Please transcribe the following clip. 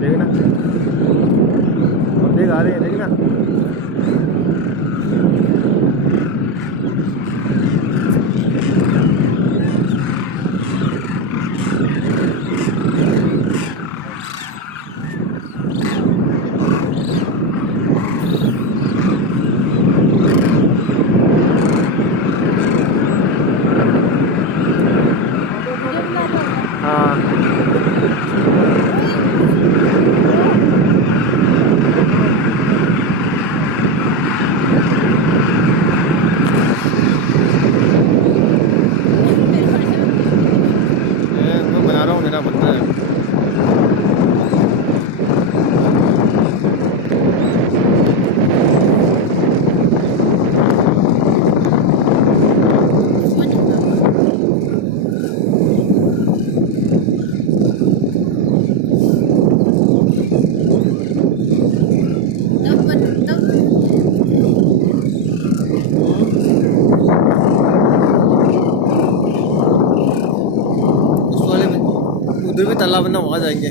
देखना और देख आ रहे हैं, देखना। हाँ मैं बना रहा हूँ, मेरा बनता है। उस वाले में उधर भी तालाब बना, वहाँ जाएंगे।